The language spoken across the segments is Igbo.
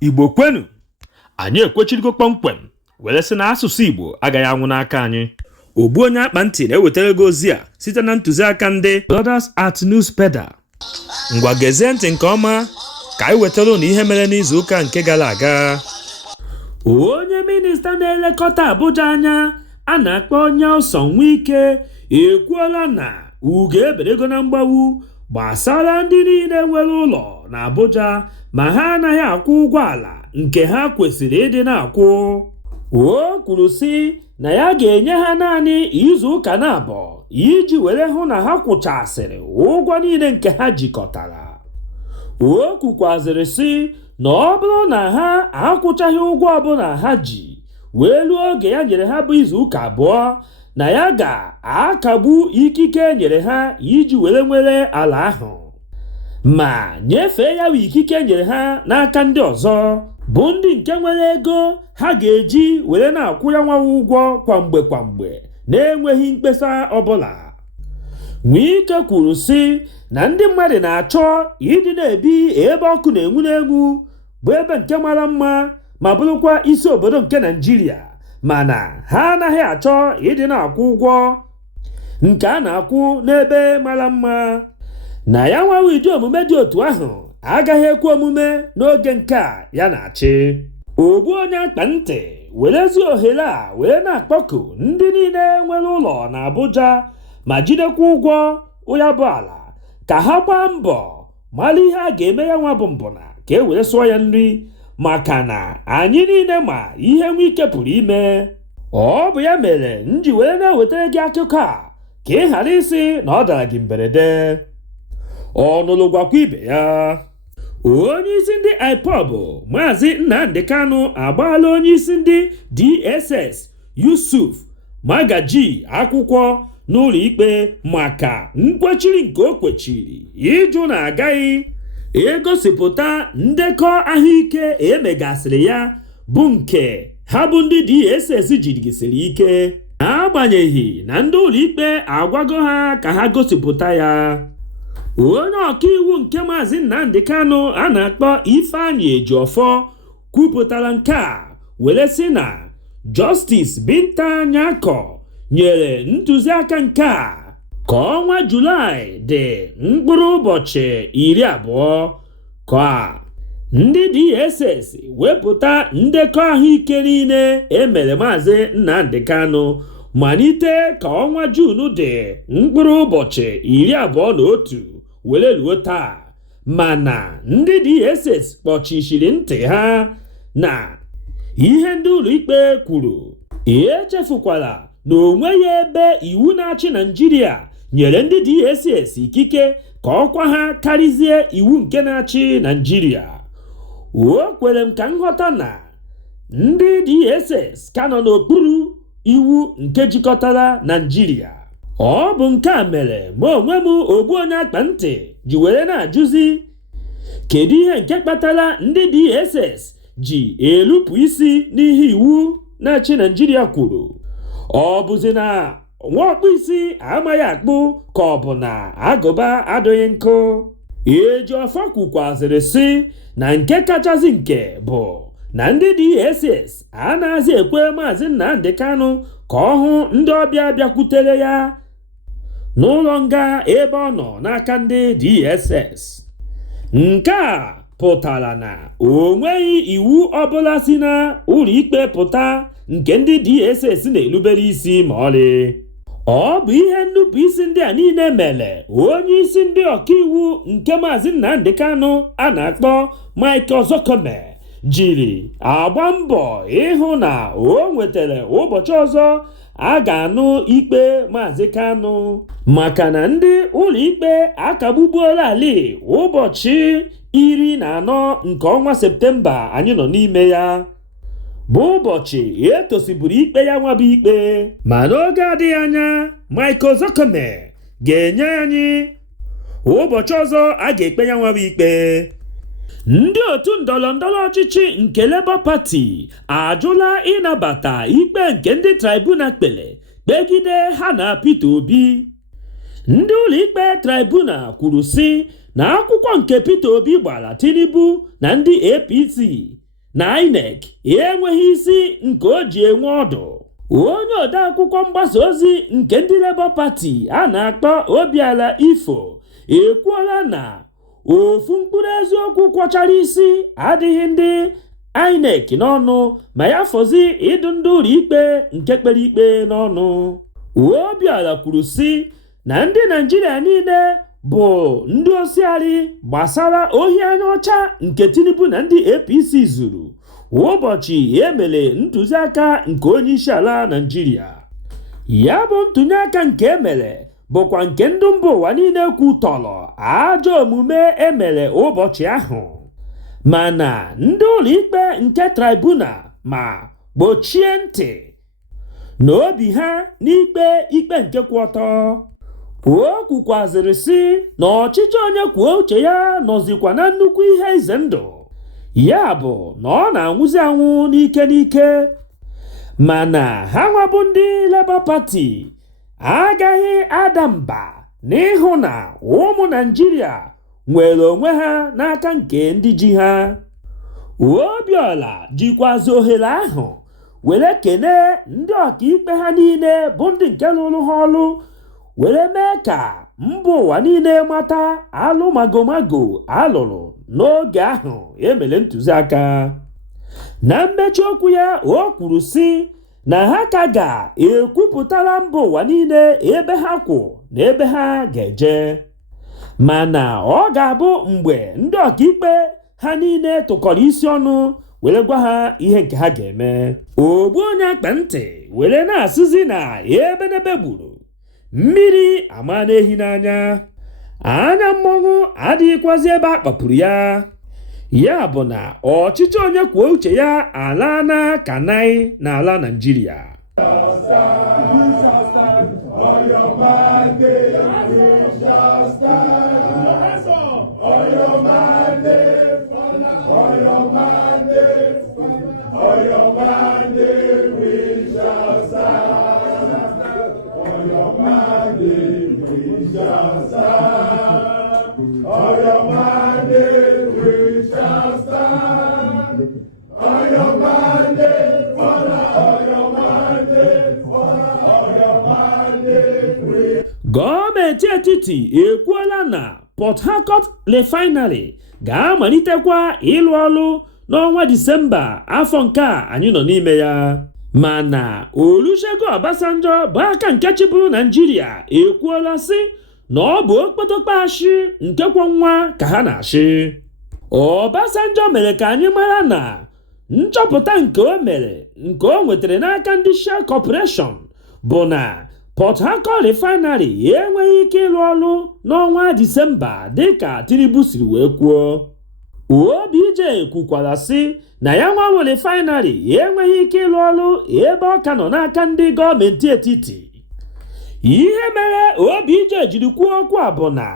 Igbo kwenu, anyị ekwechirigo kpọmkwem were sị na asụsụ Igbo agaghị anwụ n'aka anyị. Ogbuonyeakpanti na-ewetara gị ozi a site na ntụziaka ndị Brothers at Newspedia. Ngwa gezie ntị nke ọma ka anyị wetara unu ihe mere n'izuụka nke gara aga. Onye minista na-elekọta Abuja anya a na-akpọ Nyesom Wike ekwuola na ugo eberego na mgbawu gbasara ndị niile nwere ụlọ na Abuja ma ha anaghị akwụ ụgwọ ala nke ha kwesịrị ịdị na-akwụ. O kwuru sị na ya ga-enye ha naanị izuụka na-abọ iji were hụ na ha kwụchasịrị ụgwọ niile nke ha jikọtara. O kwukwazịrị sị na ọ bụrụ na ha akwụchaghị ụgwọ ọbụla ha ji wee ruo oge ya nyere ha bụ izuụka abụọ, na ya ga-akagbu ikike e nyere ha iji were nwere ala ahụ ma nyefee ya ikike nyere ha n'aka ndị ọzọ bụ ndị nke nwere ego ha ga-eji were na-akwụ ya nwa ụgwọ kwamgbe na-enweghị mkpesa ọbụla. Wike kwuru sị na ndị mmadụ na-achọ ịdị na-ebi ebe ọkụ na-enwu n'egwu bụ ebe nke mara mma ma bụrụkwa isi obodo nke Naịjirịa, mana ha anaghị achọ ịdị na-akwụ ụgwọ nke a na-akwụ n'ebe mara mma. Na ya nwawa ụdị omume dị otu ahụ agaghị ekwe omume n'oge nke a ya na-achị. Ogbuonyeakpanti werezi ohere a wee na-akpọku ndị niile nwere ụlọ na Abuja ma jidekwa ụgwọ ya bụ ala ka ha gbaa mbọ mara ihe a ga-eme ya nwa bụ mbụna ka e were sụọ ya nri, maka na anyị niile ma ihe Wike pụrụ ime. Ọ bụ ya mere m ji were na-ewetara gị akụkọ a ka ị ghara isi na ọ dara gị mberede. Ọnụlụ gwakwa ibe ya. Onye isi ndị IPOB Maazị Nnamdi Kanu agbaala onye isi ndị DSS Yusuf Magaji akwụkwọ n'ụlọ ikpe maka nkwechiri nke o kwechiri ịjụ na agaghị egosipụta ndekọ ahụike emegasịrị ya bụ nke ha bụ ndị DSS jirigisịrị ike, n'agbanyeghị na ndị ụlọ ikpe agwago ha ka ha gosipụta ya. Onye ọkaiwu nke Maazị Nnamdi Kanu a na-akpọ Ifeanyị Ejiofor kwupụtara nke a were sị na Justice Binta Nyako nyere ntụziaka nke a ka ọnwa Julaị dị mkpụrụ ụbọchị 20 ka ndị DSS wepụta ndekọ ahụike niile emere Maazị Nnamdi Kanu malite ka ọnwa Juun dị mkpụrụ ụbọchị 21 were ruo taa, mana ndị DSS kpọchishiri ntị ha na ihe ndị ụlọikpe kwuru. Echefukwala na onweghị ebe iwu na-achị Naịjirịa nyere ndị DSS ikike ka ọkwa ha karịzie iwu nke na-achị Naịjirịa. O kwere m ka nghọta na ndị DSS ka nọ n'okpuru iwu nke jikọtara Naịjirịa. Ọ bụ nke a mere ma onwe m Ogbuonyeakpanti ji were na-ajụzi kedu ihe nke kpatara ndị DSS ji elupụ isi n'ihe iwu na-achị Naịjirịa kwuru. Ọ bụzi na nwaọkpụ isi amaghị akpụ ka ọ bụ na agụba adịghị nkụ. Ejiofor kwukwazịrị sị na nke kachasị nke bụ na ndị DSS anaghịzi ekwe Maazị Nnamdi Kanu ka ọ hụ ndị ọbịa bịakwutere ya n'ụlọ nga ebe ọ nọ n'aka ndị DSS. Nke a pụtara na o nweghị iwu ọbụla si na ụlọ ikpe pụta nke ndị DSS na-erubere isi ma ọlị. Ọ bụ ihe nnupụ isi ndị a niile mere onye isi ndị ọkaiwu nke Maazị Nnamdi Kanu a na-akpọ Michael Zokome jiri agba mbọ ịhụ na o nwetara ụbọchị ọzọ a ga-anụ ikpe Maazị Kanu, maka na ndị ụlọ ikpe akagbubuola ali ụbọchị 14 nke ọnwa Septemba anyị nọ n'ime ya bụ ụbọchị etosiburu ikpe ya nwa bụ ikpe. Ma n'oge adịghị anya Michael Zokome ga-enye anyị ụbọchị ọzọ a ga-ekpe ya nwa bụ ikpe. Ndị otu ndọrọndọrọ ọchịchị nke Labour Party ajụla ịnabata ikpe nke ndị tribunal kpere kpegide ha na Peter Obi. Ndị ụlọikpe tribunal kwuru sị na akwụkwọ nke Peter Obi gbara Tinubu na ndị APC na INEC enweghị isi nke o ji enwe ọdụ. Onye odeakwụkwọ mgbasa ozi nke ndị Labour Party a na-akpọ Obiala Ifo ekwuola na ofu mkpụrụ eziokwu kwọchara isi adịghị ndị INEC n'ọnụ ma ya fọzi ịdụ ndị ụlọ ikpe nke kpere ikpe n'ọnụ. Obiala kwuru sị na ndị Naịjirịa niile bụ ndị osiari gbasara ohi anya ọcha nke Tinubu na ndị APC zuru ụbọchị emere ntụziaka nke onye isi ala Naịjirịa. Ya bụ ntụnyeaka nke emere bụkwa nke ndị mba ụwa niile kwutọrọ ajọ omume emere ụbọchị ahụ, mana ndị ụlọ ikpe nke tribunal ma gbochie ntị n'obi ha n'ikpe ikpe nke kwụ ọtọ. O kwukwazịrị sị na ọchịchị onye kwuo uche ya nọzikwa na nnukwu ihe ize ndụ, ya bụ na ọ na-anwụzi anwụ n'ike n'ike, mana ha nwabụ ndị Labour Party agaghị ada mba n'ịhụ na ụmụ Naịjirịa nwere onwe ha n'aka nke ndị ji ha. Obiala jikwazi ohere ahụ were kene ndị ọkaikpe ha niile bụ ndị nke lụrụ ha ọrụ were mee ka mba ụwa niile mata alụ magomago alụrụ n'oge ahụ emere ntụziaka. Na mmechi okwu ya o kwuru sị na ha ka ga-ekwupụtara mba ụwa niile ebe ha kwụ na ebe ha ga-eje, mana ọ ga-abụ mgbe ndị ọkaikpe ha niile tụkọrọ isi ọnụ were gwa ha ihe nke ha ga-eme. Ogbuonyeakpanti were na-asịzi na ebenebe gburu mmiri ama n'ehi n'anya, anya mmọnwụ adịghịkwazi ebe a kpapụrụ ya. Ya bụ na ọchịchị onye kwuo uche ya ala na kanai na ala Naịjirịa. Gọọmenti etiti ekwuola na Port Harcourt Refinery ga-amalitekwa ịlụ ọrụ n'ọnwa Disemba afọ nke a anyị nọ n'ime ya, mana Olusegun Obasanjo bụ aka nke chịbụrụ Naịjirịa ekwuola sị na ọ bụ okpotokpo ashị nke kwọ nwa ka ha na-ashị. Obasanjo mere ka anyị mara na nchọpụta nke o mere nke o nwetara n'aka ndị Shell Corporation bụ na Port Harcourt Refinery enweghị ike ịrụ ọrụ n'ọnwa Disemba dịka Tinubu siri wee kwuo. OBJ kwukwara sị na ya nwawo refinery enweghị ike ịrụ ọrụ ebe ọ ka nọ n'aka ndị gọọmenti etiti. Ihe mere OBJ jiri kwuo okwu a bụ na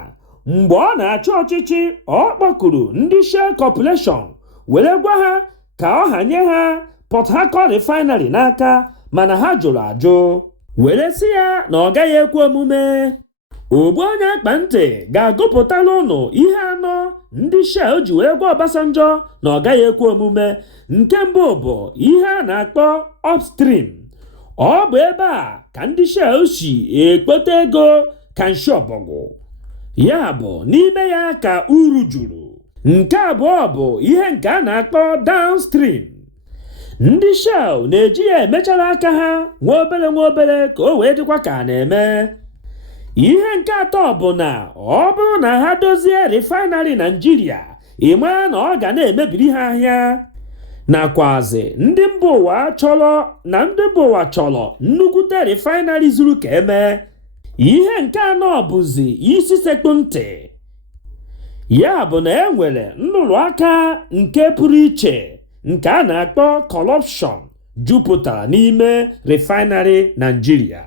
mgbe ọ na-achị ọchịchị ọ kpọkuru ndị Shell Corporation were gwa ha ka ọ hanye ha Port Harcourt Refinery n'aka, mana ha jụrụ ajụ were sị ya na ọ gaghị ekwe omume. Ogbuonyeakpanti ga-agụpụtala ụnụ ihe anọ ndị Shell ji wee gwa Obasanjo na ọ gaghị ekwe omume. Nke mbụ bụ ihe a na-akpọ upstream. Ọ bụ ebe a ka ndị Shell si ekpote ego ka nshi ọbọgwụ, ya bụ n'ime ya ka uru juru. Nke abụọ bụ ihe nke a na-akpọ downstream. Ndị Shell na-eji ya emechara aka ha nwa obere ka o wee dịkwa ka a na-eme. Ihe nke atọ bụ na ọ bụrụ na ha dozie refinery Naịjirịa, ịma na ọ ga na-emebiri ha ahịa. Nakwazi ndị mba ụwa chọrọ nnukwute refinery zuru ka eme. Ihe nke anọ bụzi isi sekpụ ntị, ya bụ na e nwere nrụrụ aka nke pụrụ iche nke a na-akpọ corruption jupụtara n'ime refinery Naịjirịa.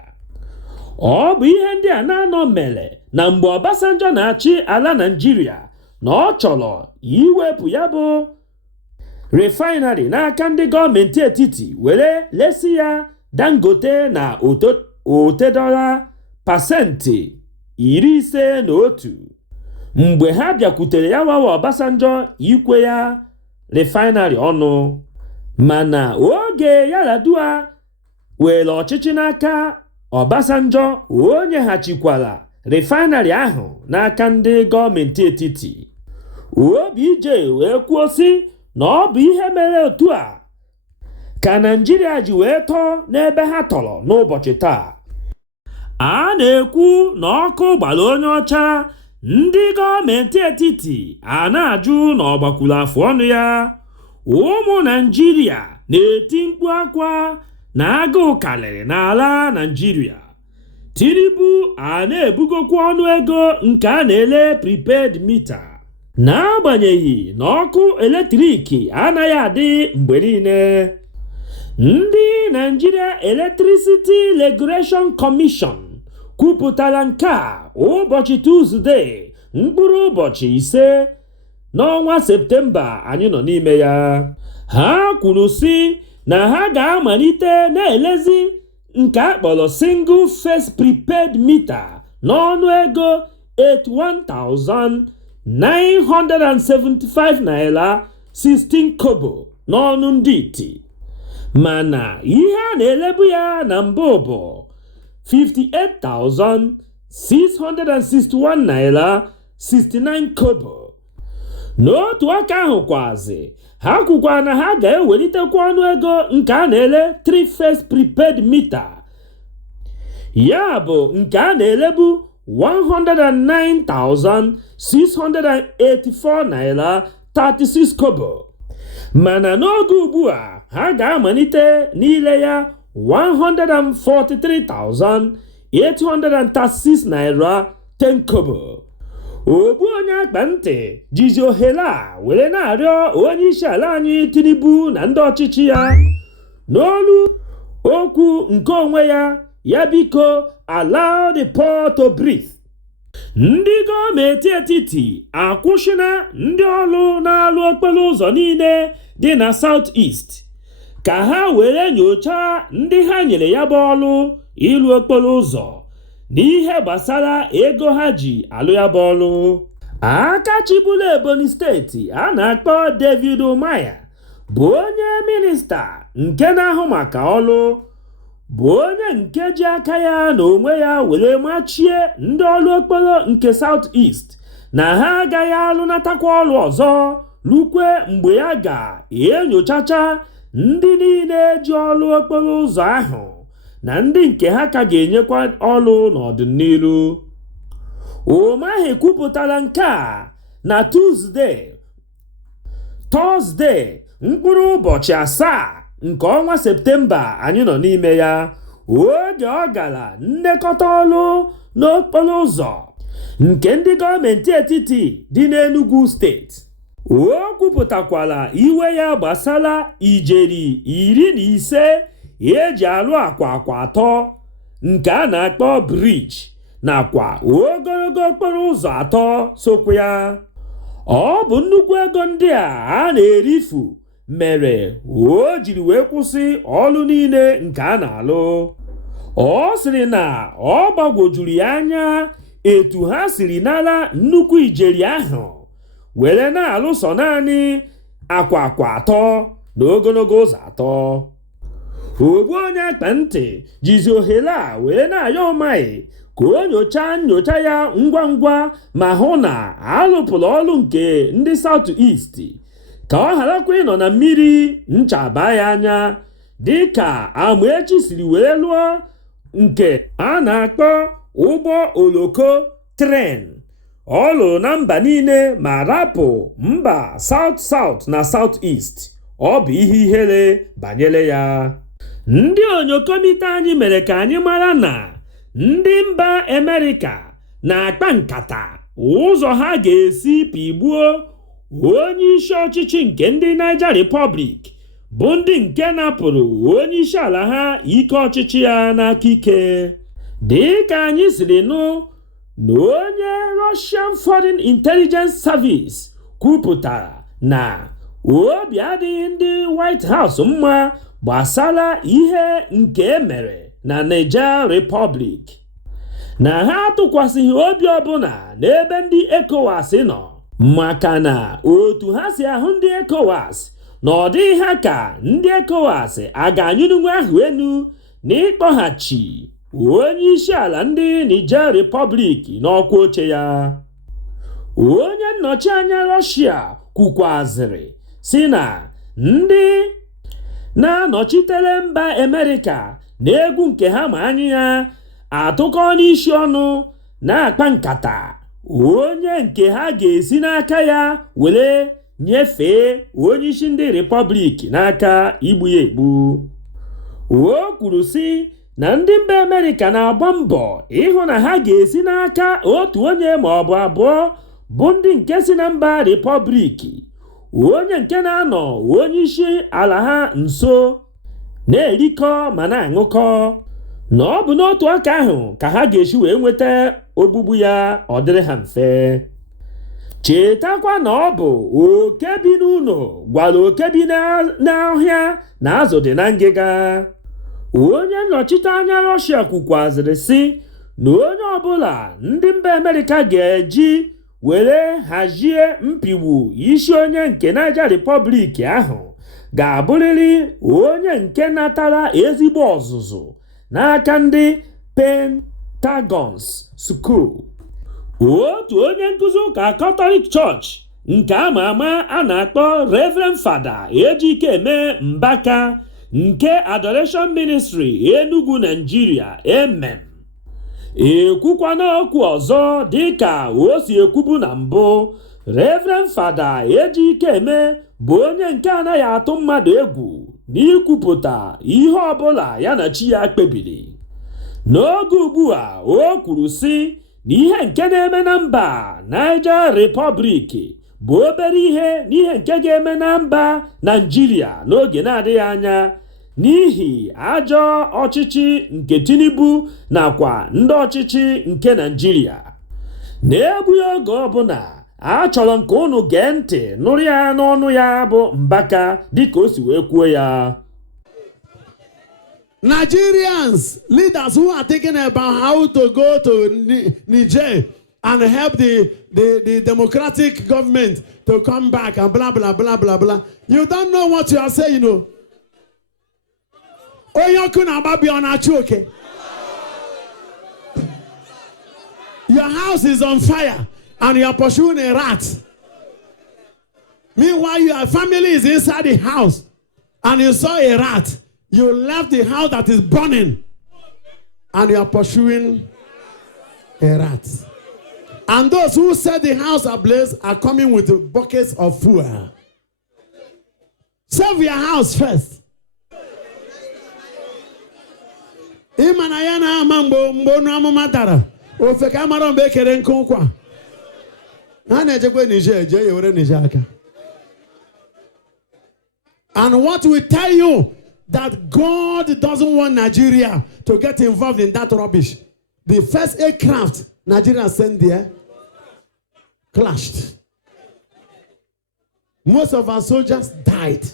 Ọ bụ ihe ndị a na-anọ mere na mgbe Obasanjo na-achị ala Naịjirịa na ọ chọrọ iwepụ ya bụ refinery n'aka ndị gọọmenti etiti were lesi ya Dangote na $50 mgbe ha bịakwutere ya wawa Obasanjo ikwe ya refinery ọnụ, mana oge Yar'Adua were ọchịchị n'aka, Obasanjo o nyeghachikwara refinery ahụ n'aka ndị gọọmenti etiti. OBJ wee kwuo sị na ọ bụ ihe mere otu a ka Naịjirịa ji wee tọọ n'ebe ha tọrọ n'ụbọchị taa. A na-ekwu na ọkụ gbara onye ọcha, ndị gọọmenti etiti a na-ajụ na ọ gbakwuru afụ ọnụ ya. Ụmụ Naịjirịa na-eti mkpu akwa na agụụ karịrị n'ala Naịjirịa. Tinubu a na-ebugokwa ọnụ ego nke a na-ele prepaid mita, n'agbanyeghị na ọkụ eletrik anaghị adị mgbe niile. Ndị Nigeria Electricity Regulation Commission kwupụtara nke a ụbọchị Tuzdee, mkpụrụ ụbọchị 5 n'ọnwa Septemba anyị nọ n'ime ya. Ha kwuru sị na ha ga-amalite na-elezi nke a kpọrọ single face prepaid meter n'ọnụ ego 81,975 naira 16 kobo n'ọnụ ndị iti, mana ihe a na-elebu ya na mbụ bụ 58,661 naira 69 kobo. N'otu aka ahụ kwazi, ha kwukwa na ha ga-ewelitekwa ọnụego nke a na-ele 3-face prepaid meter, ya bụ nke a na-elebu 109,684 naira 36 kobo, mana n'oge ugbu a ha ga-amalite n'ile ya 143,836 naira 10 kobo. Ogbuonyeakpanti jizi ohere a were na-arịọ onye isi ala anyị Tinubu na ndị ọchịchị ya n'olu okwu nke onwe ya biko allow the poor to breathe. Ndị gọọmenti etiti akwụsịna ndị ọrụ na-alụ okporo ụzọ niile dị na South East ka ha were nyochaa ndị ha nyere ya bụ ọrụ ịlụ okporo ụzọ n'ihe gbasara ego ha ji alụ ya bụ ọrụ. Aka chịbụrụ Ebonyi steeti a na-akpọ David Umaya bụ onye minista nke na-ahụ maka ọrụ, bụ onye nke ji aka ya na onwe ya were machie ndị ọrụ okporo nke South East na ha agaghị alụnatakwa ọrụ ọzọ rukwe mgbe ya ga-enyochacha ndị niile ji ọrụ okporo ụzọ ahụ na ndị nke ha ka ga-enyekwa ọrụ n'ọdịnihu. Umahi kwupụtara nke a na Tọzdee, mkpụrụ ụbọchị 7 nke ọnwa Septemba anyị nọ n'ime ya, oge ọ gara nlekọta ọrụ n'okporo ụzọ nke ndị gọọmenti etiti dị n'Enugu steeti. O kwupụtakwara iwe ya gbasara ijeri 15 eji alụ akwa 3 nke a na-akpọ briji nakwa ogologo okporo ụzọ 3 sokwa ya. Ọ bụ nnukwu ego ndị a na-erifu mere o jiri wee kwụsị ọrụ niile nke a na-alụ. Ọ sịrị na ọ gbagwojuru ya anya etu ha siri nara nnukwu ijeri ahụ were na-alụso naanị akwa 3 na ogologo ụzọ 3. Ogbuonyeakpanti jizi ohere a wee na-ayọ Umahi ka o nyocha ya ngwa ngwa ma hụ na alụpụrụ ọrụ nke ndị South East ka ọ gharakwa ịnọ na mmiri nchaba ya anya dịka Amaechi siri wee lụọ nke a na-akpọ ụgbọ oloko tren. Ọ lụrụ na mba niile ma rapụ mba South na South East. Ọ bụ ihe ihere banyere ya. Ndị onyokomite anyị mere ka anyị mara na ndị mba Amerịka na-akpa nkata ụzọ ha ga-esi pigbuo onye isi ọchịchị nke ndị Niger Republic, bụ ndị nke napụrụ onye isi ala ha ike ọchịchị ya n'aka ike. Dịka anyị siri nụ na onye Russian Foreign Intelligence Service kwupụtara na obi adịghị ndị White House mma gbasara ihe nke mere na Niger Republic, na ha atụkwasịghị obi ọbụla n'ebe ndị ECOWAS nọ maka na otu ha si ahụ ndị ECOWAS na ọ dịghị ha ka ndị ECOWAS a ga-anyụnwu ahụ enu na ịkpọghachi onye isi ala ndị Niger Republic n'ọkwa oche ya. Onye nnọchi anya Russia kwukwazịrị si na ndị na-anọchitere mba Amerịka na egwu nke ha ma anyị ya atụkọ n'isi ọnụ na-akpa nkata onye nke ha ga-esi n'aka ya were nyefee onye isi ndị Republic n'aka igbu ya egbu. O kwuru si na ndị mba Amerịka na-agba mbọ ịhụ na ha ga-esi n'aka otu onye ma ọ bụ abụọ bụ ndị nke si na mba Republic, onye nke na-anọ onye isi ala ha nso na-erikọ ma na-aṅụkọ, na ọ bụ n'otu aka ahụ ka ha ga-esi wee nweta ogbugbu ya ọ dịrị ha mfe. Chetakwa na ọ bụ oke bi n'ụlọ gwara oke bi n'ọhịa na azụ dị na ngịga. Onye nnọchite anya Russia kwukwazịrị si na onye ọbụla ndị mba Amerịka ga-eji were hazie mpigbu isi onye nke Niger Republic ahụ ga-abụrịrị onye nke natara ezigbo ọzụzụ n'aka ndị Pentagons School. Otu onye nkụzi ụka Catholic Church nke ama ama a na-akpọ Reverend Fada Ejikeme Mbaka nke Adoration Ministry Enugu Nigeria ekwukwana okwu ọzọ dịka o si ekwubu na mbụ. Reverend Fada Ejikeme bụ onye nke anaghị atụ mmadụ egwu n'ikwupụta ihe ọbụla ya na chi ya kpebiri. N'oge ugbu a o kwuru si na ihe nke na-eme na mba Niger Republic bụ obere ihe n'ihe nke ga-eme na mba Nigeria n'oge na-adịghị anya n'ihi ajọ ọchịchị nke Tinubu nakwa ndị ọchịchị nke Nigeria. Na-egbughị oge ọbụla a chọrọ nke unu gee ntị nụrụ ya n'ọnụ ya bụ Mbaka dịka o si wee kwuo ya. Nigerians, leaders who are thinking about how to go to Niger and help the democratic government to come back and blah, blah, blah, blah, blah. You don't know what you are saying, you know. Your house is on fire and you are pursuing a rat. Meanwhile, your family is inside the house and you saw a rat. You left the house that is burning and you are pursuing a rat. And those who set the house ablaze are coming with buckets of fuel. Save your house first. Imanayana mambo mbono amumatara. Ofeka maron bekere nkonkwa. Nane jekwe Niger, je yore Niger. And what we tell you that God doesn't want Nigeria to get involved in that rubbish. The first aircraft Nigeria sent there clashed. Most of our soldiers died.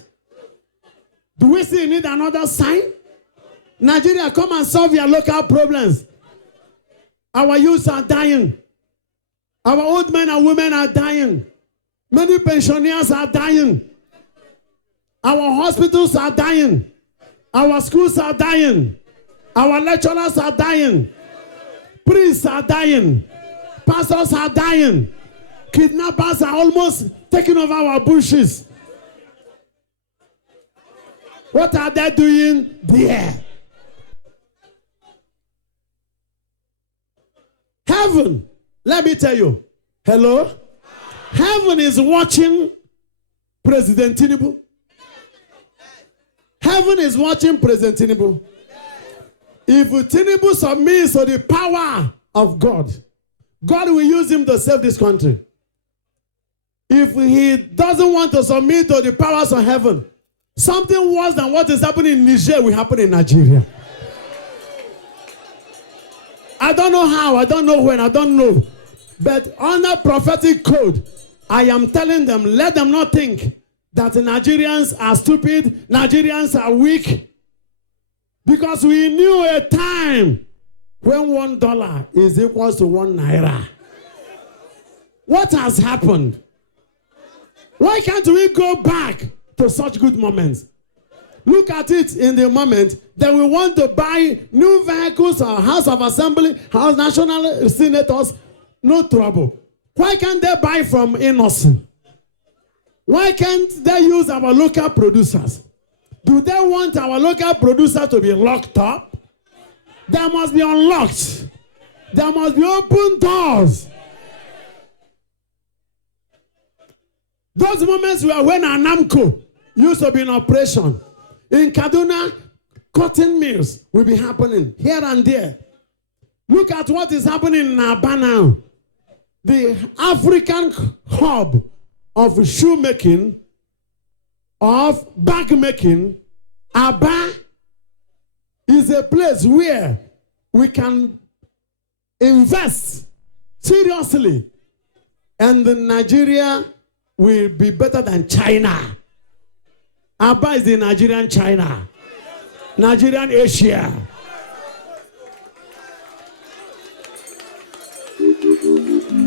Do we still need another sign? Nigeria, come and solve your local problems. Our youths are dying. Our old men and women are dying. Many pensioners are dying. Our hospitals are dying. Our schools are dying. Our lecturers are dying. Priests are dying. Pastors are dying. Kidnappers are almost taking over our bushes. What are they doing there? Heaven, let me tell you. Hello? Heaven is watching President Tinubu. Heaven is watching President Tinubu. If Tinubu submits to the power of God, God will use him to save this country. If he doesn't want to submit to the powers of heaven, something worse than what is happening in Niger will happen in Nigeria. I don't know how, I don't know when, I don't know. But under prophetic code, I am telling them, let them not think that Nigerians are stupid, Nigerians are weak. Because we knew a time when $1 is equal to 1 naira. What has happened? Why can't we go back to such good moments? Look at it in the moment that we want to buy new vehicles or House of Assembly, House National Senators, no trouble. Why can't they buy from Innocent? Why can't they use our local producers? Do they want our local producer to be locked up? They must be unlocked. There must be open doors. Those moments were when Anamco used to be in operation. In Kaduna, cotton mills will be happening here and there. Look at what is happening in Aba now. The African hub of shoemaking, of bag making. Aba is a place where we can invest seriously, and Nigeria will be better than China. Aba is the Nigerian China, Nigerian Asia.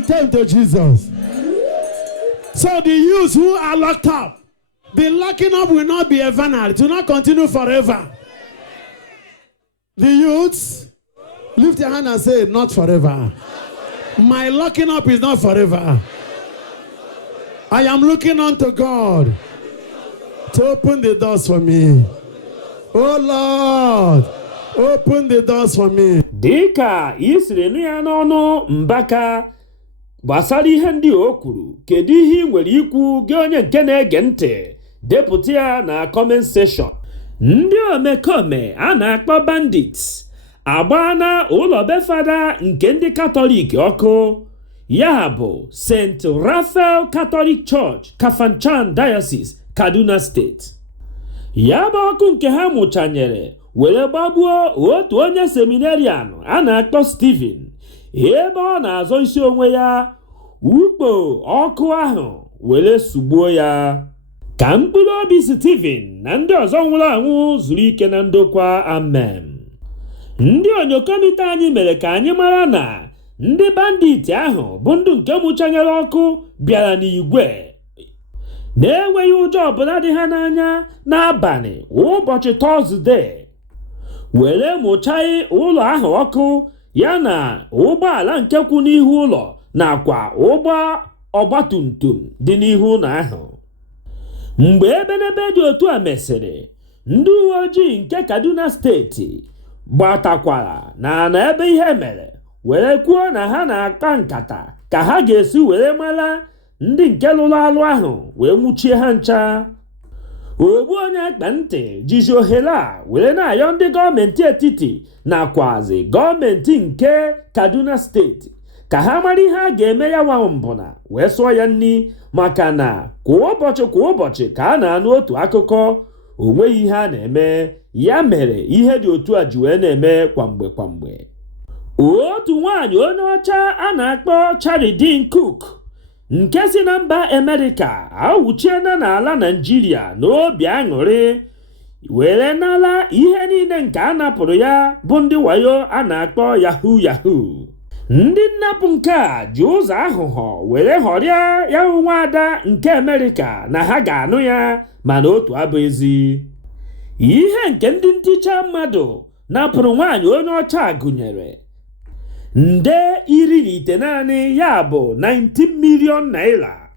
Thank to Jesus. So the youths who are locked up, the locking up will not be eternal. It will not continue forever. The youths, lift your hand and say, not forever. My locking up is not forever. I am looking unto God to open the doors for me. Oh Lord, open the doors for me. Dịka isiri nụ ya n'ọnụ Mbaka gbasara ihe ndị o kwuru, kedu ihe ị nwere ikwu gị onye nke na-ege ntị? Depụta ya na comment section. Ndị omekome a na-akpọ bandits agbaana ụlọ be fada nke ndị Katọlik ọkụ, ya bụ St. Raphael Catholic Church, Kafanchan Diocese, Kaduna State. Ya bụ ọkụ nke ha mụchanyere were gbagbuo otu onye seminarian a na-akpọ Stephen ebe ọ na-azọ isi onwe ya. Ukpo ọkụ ahụ were sugbuo ya. Ka mkpụrụ obi Stephen na ndị ọzọ nwụrụ anwụ zuru ike na ndokwa. Amen. Ndị onyokomite anyị mere ka anyị mara na ndị bandit ahụ bụ ndị nke mụchanyere ọkụ bịara n'igwe na-enweghị ụjọ ọbụla dị ha n'anya n'abalị ụbọchị Tọzdee were mụchaghị ụlọ ahụ ọkụ, ya na ụgbọala nke kwụ n'ihu ụlọ nakwa ụgbọ ọgbatumtum dị n'ihu ụlọ ahụ. Mgbe ebenebe dị otu a mesịrị, ndị uwe ojii nke Kaduna steeti gbatakwara na ebe ihe mere were kwuo na ha na-akpa nkata ka ha ga-esi were mara ndị nke lụrụ alụ ahụ wee nwụchie ha ncha. Ogbuonyeakpanti jizi ohere a were na-ayọ ndị gọọmenti etiti nakwazi gọọmenti nke Kaduna steeti ka ha mara ihe a ga-eme ya nwa mbụna wee sụọ ya nri, maka na kwa ụbọchị ka a na-anụ otu akụkọ, onweghị ihe a na-eme. Ya mere ihe dị otu a ji wee na-eme kwamgbe. Otu nwaanyị onye ọcha a na-akpọ Charidin Cook nke si na mba Amerịka awụchiena n'ala Naịjirịa n'obi aṅụrị were nala ihe niile nke a napụrụ ya bụ ndị wayo a na-akpọ yahoo. Ndị nnapụ nke a ji ụzọ aghụghọ were họrịa ya nwaada nke Amerịka na ha ga-anụ ya, mana otu abụghịzi. Ihe nke ndị nticha mmadụ napụrụ nwaanyị onye ọcha gụnyere nde 19 naanị, ya bụ 19 million naira,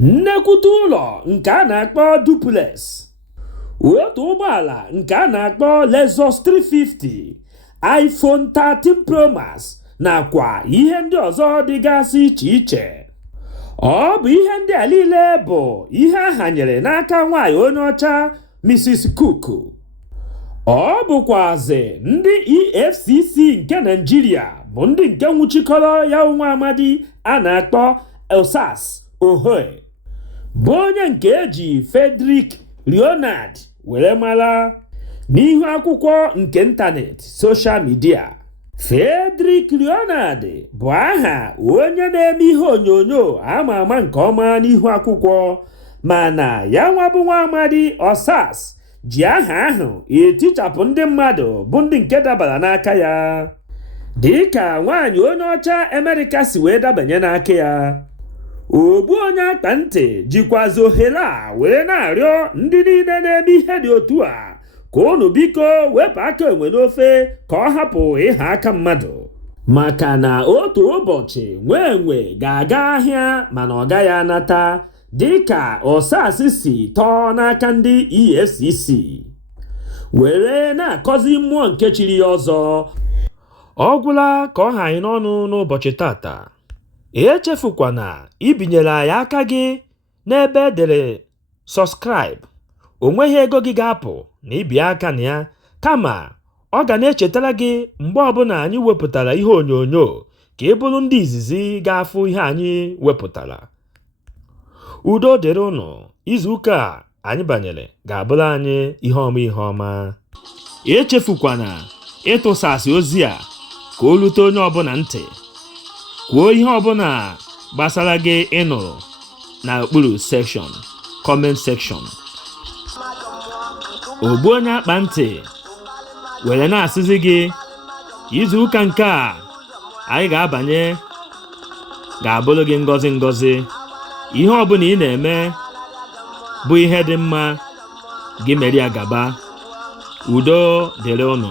nnekwute ụlọ nke a na-akpọ duplex, otu ụgbọala nke a na-akpọ Lexus 350, iPhone 13 Pro Max nakwa ihe ndị ọzọ dịgasị iche iche. Ọ bụ ihe ndị a niile bụ ihe a hanyere n'aka nwaanyị onye ọcha Mrs. Cook. Ọ bụkwazi ndị EFCC nke Nigeria bụ ndị nke nwụchikọrọ ya nwa amadi a na-akpọ Elsas Ohoe, bụ onye nke eji Frederick Leonard were mara n'ihu akwụkwọ nke ịntanetị soshal midia. Frederick Leonard bụ aha onye na-eme ihe onyonyo ama ama nke ọma n'ihu akwụkwọ, mana ya nwa bụ nwa amadi Osas ji aha ahụ etichapụ ndị mmadụ bụ ndị nke dabara n'aka ya, dịka nwaanyị onye ọcha Amerịka si wee dabanye n'aka ya. Ogbuonyeakpanti jikwazi ohere a wee na-arịọ ndị niile na-eme ihe dị otu a ka unu biko wepụ aka enwe n'ofe ka ọ hapụ ịha aka mmadụ, maka na otu ụbọchị nwa enwe ga-aga ahịa mana ọ gaghị anata, dịka ọsasị si tọọ n'aka ndị EFCC were na-akọzi mmụọ nke chiri ya ọzọ. Ọ gwụla ka ọ ha anyị n'ọnụ n'ụbọchị tata. Echefukwana ibinyere anyị aka gị n'ebe edere subscribe. O nweghị ego gị ga-apụ na ibi aka na ya, kama ọ ga na-echetara gị mgbe ọbụla anyị wepụtara ihe onyonyo ka ị bụrụ ndị izizi ga-afụ ihe anyị wepụtara. Udo dịrị unu. Izuụka a anyị banyere ga-abụrụ anyị ihe ọma. Echefukwana ịtụsasị ozi a ka o rute onye ọbụla ntị. Kwuo ihe ọbụla gbasara gị ịnụrụ n'okpuru section comment section. Ogbuonyeakpanti were na-asịzi gị izuụka nke a anyị ga-abanye ga-abụrụ gị ngọzi. Ihe ọbụla ị na-eme bụ ihe dị mma, gị mere ya gaba. Udo dịrị unu.